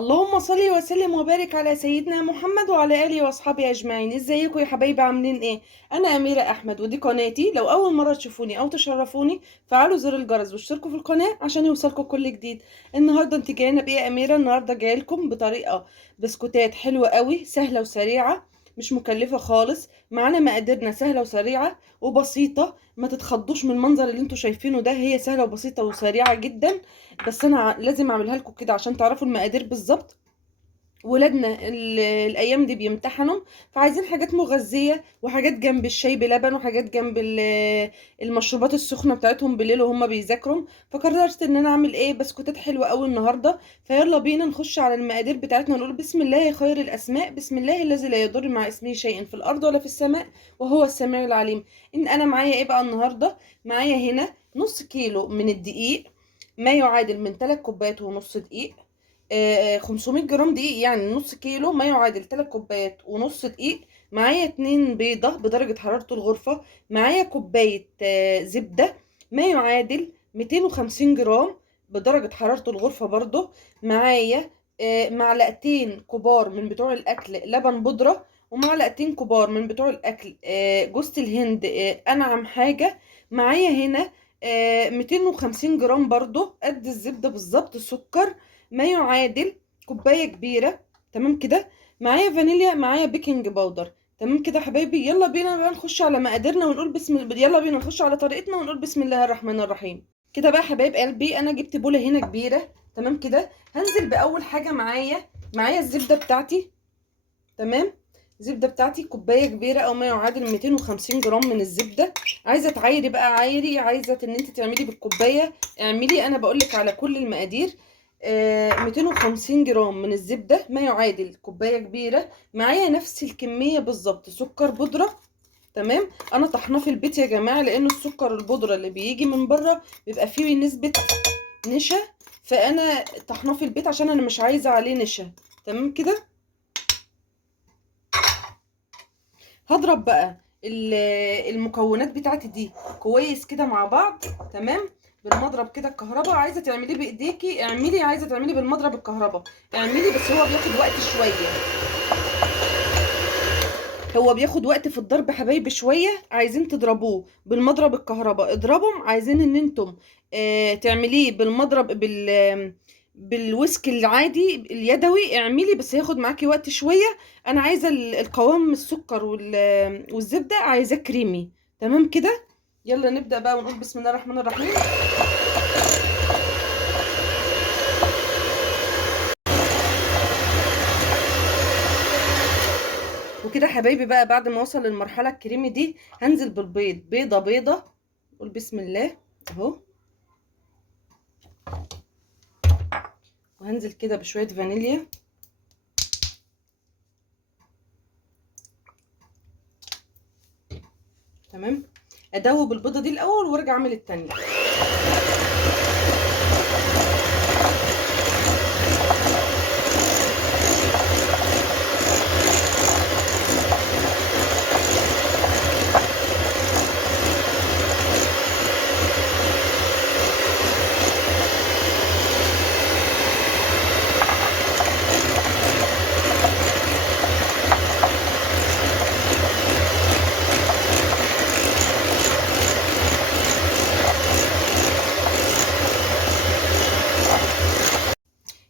اللهم صل وسلم وبارك على سيدنا محمد وعلى اله واصحابه اجمعين. ازيكم يا حبايبي، عاملين ايه؟ انا اميره احمد ودي قناتي. لو اول مره تشوفوني او تشرفوني فعلوا زر الجرس واشتركوا في القناه عشان يوصلكم كل جديد. النهارده انت جاينا بايه يا اميره؟ النهارده جاي لكم بطريقه بسكوتات حلوه قوي، سهله وسريعه، مش مكلفه خالص. معانا مقاديرنا سهله وسريعه وبسيطه، ما تتخضوش من المنظر اللي انتوا شايفينه ده. هي سهله وبسيطه وسريعه جدا، بس انا لازم اعملها لكم كده عشان تعرفوا المقادير بالظبط. ولادنا الايام دي بيمتحنوا، فعايزين حاجات مغذيه وحاجات جنب الشاي بلبن وحاجات جنب المشروبات السخنه بتاعتهم بالليل وهم بيذاكروا. فقررت ان انا اعمل ايه، بسكوتات حلوه قوي النهارده. فيلا بينا نخش على المقادير بتاعتنا ونقول بسم الله خير الاسماء، بسم الله الذي لا يضر مع اسمه شيء في الارض ولا في السماء وهو السميع العليم. ان انا معايا ايه بقى النهارده؟ معايا هنا نص كيلو من الدقيق، ما يعادل من 3 كوبايات ونص دقيق. 500 جرام دقيق، يعني نص كيلو ما يعادل 3 كوبايات ونص دقيق. معايا 2 بيضة بدرجة حرارة الغرفة. معايا كوباية زبدة ما يعادل 250 جرام بدرجة حرارة الغرفة برضو. معايا معلقتين كبار من بتوع الأكل لبن بودرة، ومعلقتين كبار من بتوع الأكل جوز الهند أنعم حاجة. معايا هنا 250 جرام برضو قد الزبدة بالظبط سكر ما يعادل كوباية كبيرة. تمام كده. معايا فانيليا، معايا بيكنج باودر. تمام كده حبايبي، يلا بينا بقى نخش على مقاديرنا ونقول بسم الله. يلا بينا نخش على طريقتنا ونقول بسم الله الرحمن الرحيم. كده بقى حبايب قلبي، انا جبت بولة هنا كبيرة. تمام كده. هنزل باول حاجة معايا الزبدة بتاعتي. تمام. الزبدة بتاعتي كوباية كبيرة او ما يعادل 250 جرام من الزبدة. عايزة تعايري بقى عايري، عايزة ان انت تعملي بالكوباية اعملي. انا بقولك على كل المقادير. 250 جرام من الزبدة ما يعادل كوباية كبيرة. معايا نفس الكمية بالظبط سكر بودرة. تمام. انا طحناه في البيت يا جماعة، لان السكر البودرة اللي بيجي من بره بيبقى فيه نسبة نشا، فانا طحناه في البيت عشان انا مش عايزة عليه نشا. تمام كده. هضرب بقى المكونات بتاعتي دي كويس كده مع بعض. تمام. بالمضرب كده الكهرباء، عايزه تعمليه بايديكي اعملي، عايزه تعملي بالمضرب الكهرباء اعملي، بس هو بياخد وقت شويه. هو بياخد وقت في الضرب حبايبي شويه. عايزين تضربوه بالمضرب الكهرباء اضربهم. عايزين ان انتم تعمليه بالمضرب بالويسك العادي اليدوي اعملي، بس هياخد معاكي وقت شويه. انا عايزه القوام السكر والزبده عايزاه كريمي. تمام كده. يلا نبدا بقى ونقول بسم الله الرحمن الرحيم. وكده حبايبي بقى بعد ما اوصل للمرحله الكريمي دي هنزل بالبيض، بيضه بيضه. قول بسم الله اهو. وهنزل كده بشويه فانيليا. تمام. ادوب البيضه دي الاول وارجع اعمل التانية.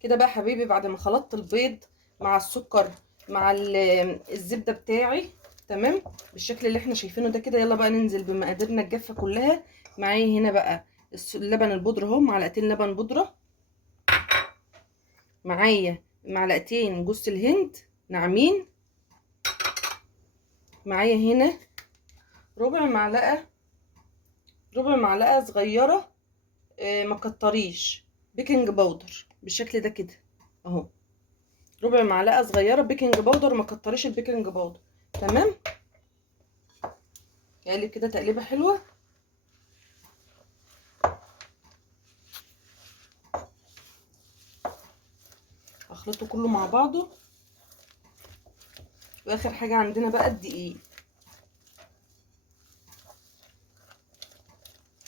كده بقى حبيبي بعد ما خلطت البيض مع السكر مع الزبده بتاعي، تمام بالشكل اللي احنا شايفينه ده كده. يلا بقى ننزل بمقاديرنا الجافه كلها. معايا هنا بقى اللبن البودره اهو، معلقتين لبن بودره. معايا معلقتين جوز الهند ناعمين. معايا هنا ربع معلقه، ربع معلقه صغيره ما كتريش بيكنج باودر بالشكل ده كده اهو. ربع معلقه صغيره بيكنج باودر، ما كتريش البيكنج باودر. تمام. اقلب كده تقليبه حلوه. اخلطه كله مع بعضه. واخر حاجه عندنا بقى الدقيق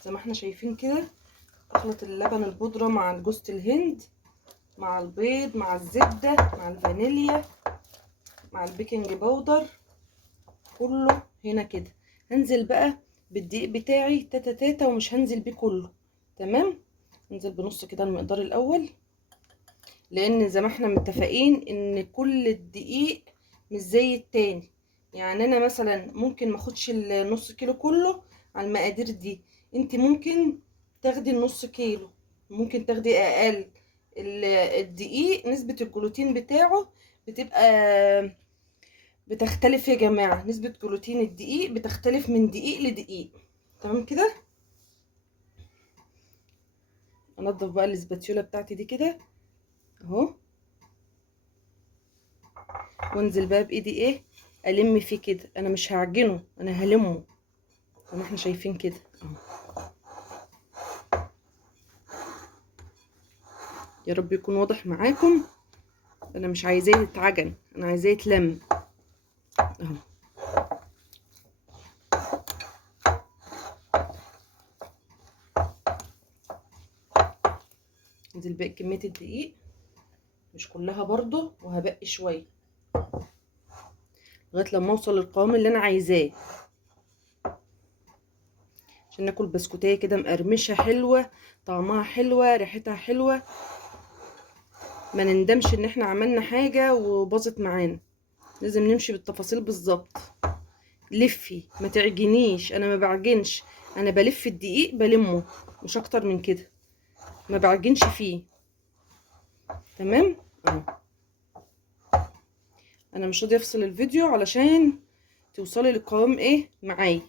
زي ما احنا شايفين كده. اخلط اللبن البودره مع جوز الهند مع البيض مع الزبدة مع الفانيليا مع البيكنج باودر، كله هنا كده. هنزل بقى بالدقيق بتاعي تاتا تاتا، ومش هنزل بيه كله، تمام. انزل بنص كده المقدار الاول، لان زي ما احنا متفقين ان كل الدقيق مش زي التاني. يعني انا مثلا ممكن ماخدش النص كيلو كله على المقادير دي، انت ممكن تاخدي النص كيلو، ممكن تاخدي اقل. الدقيق نسبة الجلوتين بتاعه بتبقى بتختلف يا جماعة، نسبة جلوتين الدقيق بتختلف من دقيق لدقيق، تمام كده. انضف بقى الاسباتيولا بتاعتي دي كده اهو، وانزل بقى بايدي ايه، الم فيه كده. انا مش هعجنه، انا هلمه زي ما احنا شايفين كده اهو. يا رب يكون واضح معاكم. انا مش عايزاه يتعجن، انا عايزاه يتلم اهو. انزل بقى كميه الدقيق، مش كلها برضو، وهبقي شويه لغايه لما اوصل للقوام اللي انا عايزاه، عشان ناكل بسكوتيه كده مقرمشه حلوه، طعمها حلوه، ريحتها حلوه، ما نندمش ان احنا عملنا حاجه وباظت معانا. لازم نمشي بالتفاصيل بالظبط. لفي، ما تعجنيش، انا ما بعجنش، انا بلف الدقيق بلمه، مش اكتر من كده، ما بعجنش فيه، تمام اهو. انا مش راضيه افصل الفيديو علشان توصلي للقوام ايه معايا،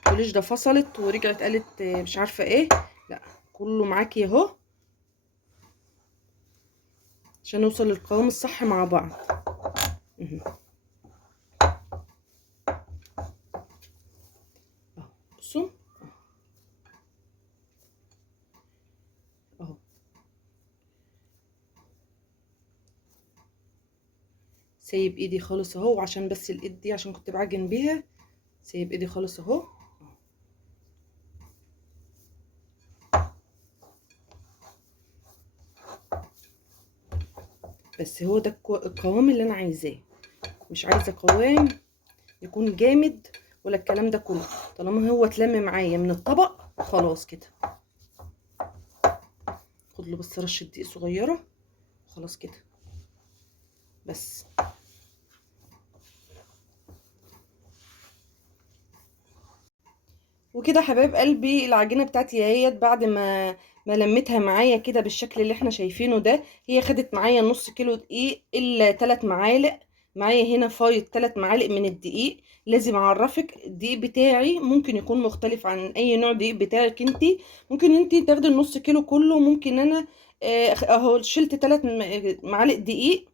متقوليش ده فصلت ورجعت قالت مش عارفه ايه، لا، كله معاكي اهو، عشان نوصل للقوام الصح مع بعض اهو. بصوا اهو، سايب ايدي خالص اهو، عشان بس الايد دي عشان كنت بعجن بيها، سايب ايدي خالص اهو. بس هو ده القوام اللي انا عايزاه، مش عايزه قوام يكون جامد ولا الكلام ده كله، طالما هو اتلم معايا من الطبق خلاص كده. خد له بس رشه دقيق صغيره خلاص كده بس. وكده حبايب قلبي العجينه بتاعتي اهيت، بعد ما لميتها معايا كده بالشكل اللي احنا شايفينه ده، هي خدت معايا نص كيلو دقيق الا 3 معالق. معايا هنا فايض 3 معالق من الدقيق. لازم اعرفك الدقيق بتاعي ممكن يكون مختلف عن اي نوع دقيق بتاعك انتي، ممكن انتي تاخدي النص كيلو كله، ممكن انا اهو شلت 3 معالق دقيق.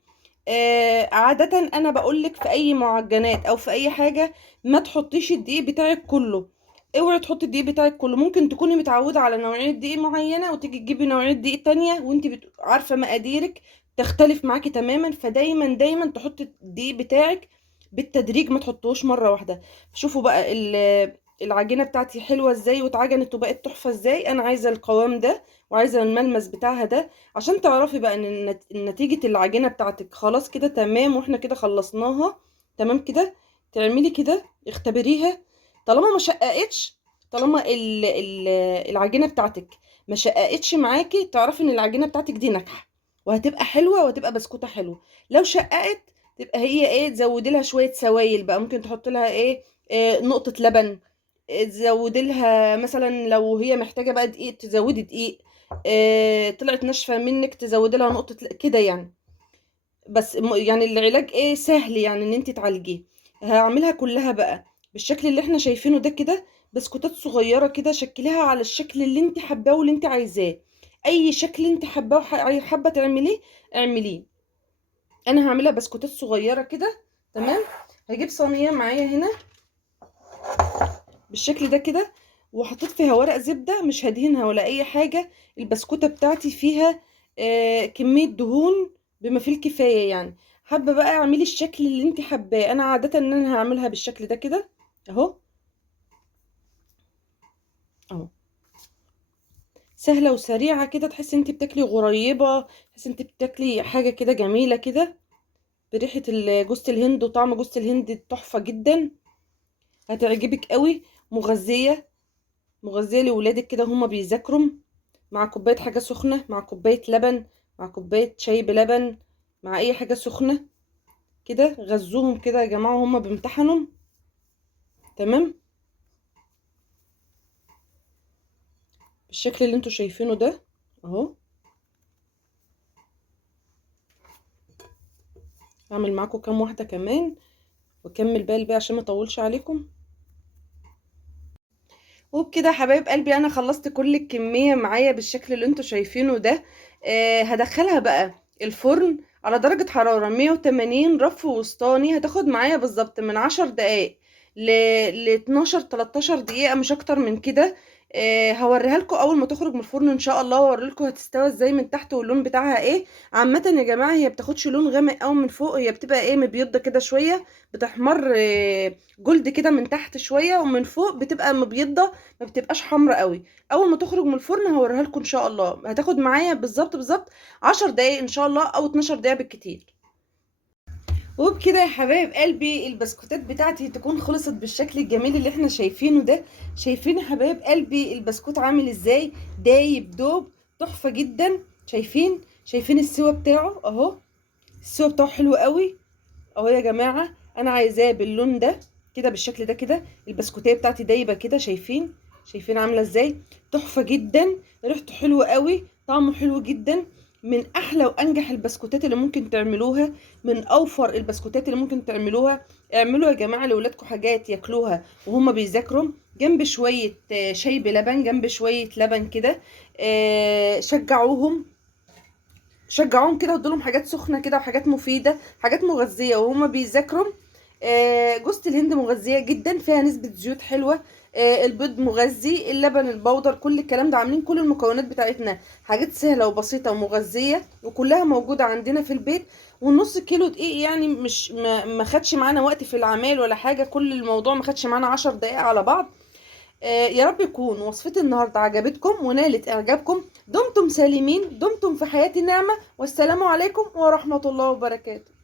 عادة انا بقولك في اي معجنات او في اي حاجة ما تحطيش الدقيق بتاعك كله، اوعي تحطي الدقيق بتاعك كله. ممكن تكوني متعودة على نوعية دقيق معينة وتيجي تجيبي نوعية دقيق تانية وانت عارفة مقاديرك تختلف معاكي تماما، فدايما دايما تحطي الدقيق بتاعك بالتدريج، ما تحطوش مرة واحدة. شوفوا بقى العجينة بتاعتي حلوة ازاي واتعجنت وبقت تحفة ازاي. انا عايزة القوام ده وعايزة الملمس بتاعها ده، عشان تعرفي بقى ان نتيجة العجينة بتاعتك خلاص كده تمام، واحنا كده خلصناها تمام كده. تعملي كده اختبريها، طالما ما شققتش، طالما العجينه بتاعتك ما شققتش معاكي، تعرفي ان العجينه بتاعتك دي ناجحه وهتبقى حلوه وهتبقى بسكوته حلوه. لو شققت تبقى هي ايه، تزودي لها شويه سوائل بقى، ممكن تحط لها ايه، نقطه لبن، تزودي لها مثلا لو هي محتاجه بقى دقيق تزودي دقيق، طلعت ناشفه منك تزودي لها نقطه كده يعني. بس يعني العلاج ايه سهل يعني ان انت تعالجيه. هعملها كلها بقى بالشكل اللي احنا شايفينه ده كده، بسكوتات صغيره كده، شكليها على الشكل اللي انت حباه واللي انت عايزاه، اي شكل انت حباه حابه تعمليه اعمليه. انا هعملها بسكوتات صغيره كده، تمام. هجيب صينيه معايا هنا بالشكل ده كده، وحطيت فيها ورق زبده، مش هدهنها ولا اي حاجه. البسكوته بتاعتي فيها كميه دهون بما فيه الكفايه يعني. حابه بقى اعملي الشكل اللي انت حباه، انا عاده ان انا هعملها بالشكل ده كده اهو اهو. سهله وسريعه كده، تحسي انت بتاكلي غريبه، تحسي انت بتاكلي حاجه كده جميله كده بريحه جوز الهند وطعم جوز الهند تحفه جدا. هتعجبك قوي. مغذيه، مغذيه لولادك كده هما بيذاكروا، مع كوبايه حاجه سخنه، مع كوبايه لبن، مع كوبايه شاي بلبن، مع اي حاجه سخنه كده. غزوهم كده يا جماعه هما بيمتحنوا. تمام، بالشكل اللي انتوا شايفينه ده اهو. هعمل معاكم كام واحده كمان واكمل بقى الباقي عشان ما اطولش عليكم. وبكده يا حبايب قلبي انا خلصت كل الكميه معايا بالشكل اللي انتوا شايفينه ده. هدخلها بقى الفرن على درجه حراره 180 رف وسطاني. هتاخد معايا بالظبط من 10 دقايق ل 12 13 دقيقه، مش اكتر من كده. هوريها لكم اول ما تخرج من الفرن ان شاء الله، واوري لكم هتستوي ازاي من تحت واللون بتاعها ايه. عامه يا جماعه هي بتاخدش لون غامق قوي من فوق، هي بتبقى ايه مبيضه كده شويه، بتحمر جلد كده من تحت شويه، ومن فوق بتبقى مبيضه، ما بتبقاش حمرا قوي. اول ما تخرج من الفرن هوريها لكم ان شاء الله. هتاخد معايا بالظبط بالظبط 10 دقايق ان شاء الله، او 12 دقيقه بالكتير. وبكده يا حبايب قلبي البسكوتات بتاعتي تكون خلصت بالشكل الجميل اللي احنا شايفينه ده. شايفين يا حبايب قلبي البسكوت عامل ازاي؟ دايب دوب، تحفه جدا. شايفين السوا بتاعه اهو، السوا بتاعه حلو قوي اهو يا جماعه. انا عايزاه باللون ده كده، بالشكل ده كده. البسكوتيه بتاعتي دايبه كده، شايفين عامله ازاي؟ تحفه جدا، ريحته حلوه قوي، طعمه حلو جدا. من احلى وانجح البسكوتات اللي ممكن تعملوها، من اوفر البسكوتات اللي ممكن تعملوها. اعملوا يا جماعه لاولادكم حاجات ياكلوها وهم بيذاكروا، جنب شويه شاي بلبن، جنب شويه لبن كده. شجعوهم كده، وادولهم حاجات سخنه كده وحاجات مفيده، حاجات مغذيه وهما بيذاكروا. جوزة الهند مغذيه جدا، فيها نسبه زيوت حلوه. البيض مغذي، اللبن البودر، كل الكلام ده عاملين كل المكونات بتاعتنا حاجات سهله وبسيطه ومغذيه، وكلها موجوده عندنا في البيت. والنص كيلو دقيق يعني مش ما خدش معانا وقت في العمال ولا حاجه، كل الموضوع ما خدش معانا 10 دقائق على بعض. يا رب يكون وصفتي النهارده عجبتكم ونالت اعجابكم. دمتم سالمين، دمتم في حياتي نعمه، والسلام عليكم ورحمه الله وبركاته.